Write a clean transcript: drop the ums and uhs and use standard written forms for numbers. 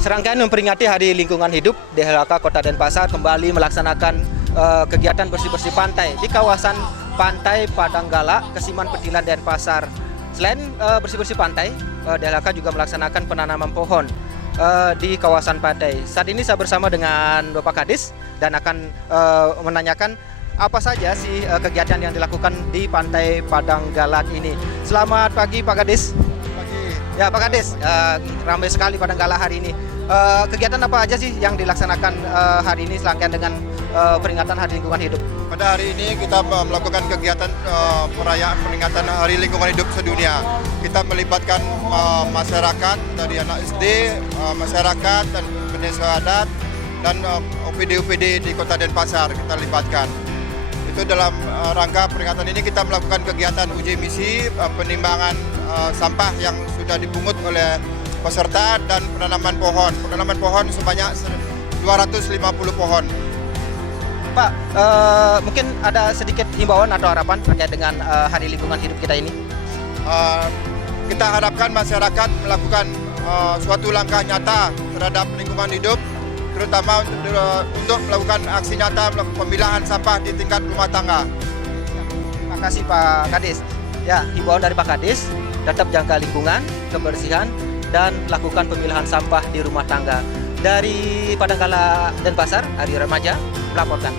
Serangkaian memperingati Hari Lingkungan Hidup, DLHK Kota Denpasar kembali melaksanakan kegiatan bersih-bersih pantai di kawasan Pantai Padanggala, Kesiman Petilan, Denpasar. Selain bersih-bersih pantai, DLHK juga melaksanakan penanaman pohon di kawasan pantai. Saat ini saya bersama dengan Bapak Kadis dan akan menanyakan apa saja sih kegiatan yang dilakukan di Pantai Padanggala ini. Selamat pagi Pak Kadis. Ya Pak Kadis, ramai sekali Padanggala hari ini. Kegiatan apa aja sih yang dilaksanakan hari ini serangkaian dengan peringatan Hari Lingkungan Hidup? Pada hari ini kita melakukan kegiatan perayaan peringatan Hari Lingkungan Hidup sedunia. Kita melibatkan masyarakat dari anak SD, masyarakat dan desa adat dan OPD-OPD di Kota Denpasar kita libatkan. Itu dalam rangka peringatan ini kita melakukan kegiatan uji emisi, penimbangan sampah yang sudah dipungut oleh peserta dan penanaman pohon. Penanaman pohon sebanyak 250 pohon. Pak, mungkin ada sedikit himbauan atau harapan terkait dengan Hari Lingkungan Hidup kita ini? Kita harapkan masyarakat melakukan suatu langkah nyata terhadap lingkungan hidup, terutama untuk melakukan aksi nyata melakukan pemilahan sampah di tingkat rumah tangga. Terima kasih Pak Kadis. Ya, himbauan dari Pak Kadis, tetap jaga lingkungan, kebersihan, dan lakukan pemilahan sampah di rumah tangga. Dari Padanggala Denpasar, Ari Remaja melaporkan.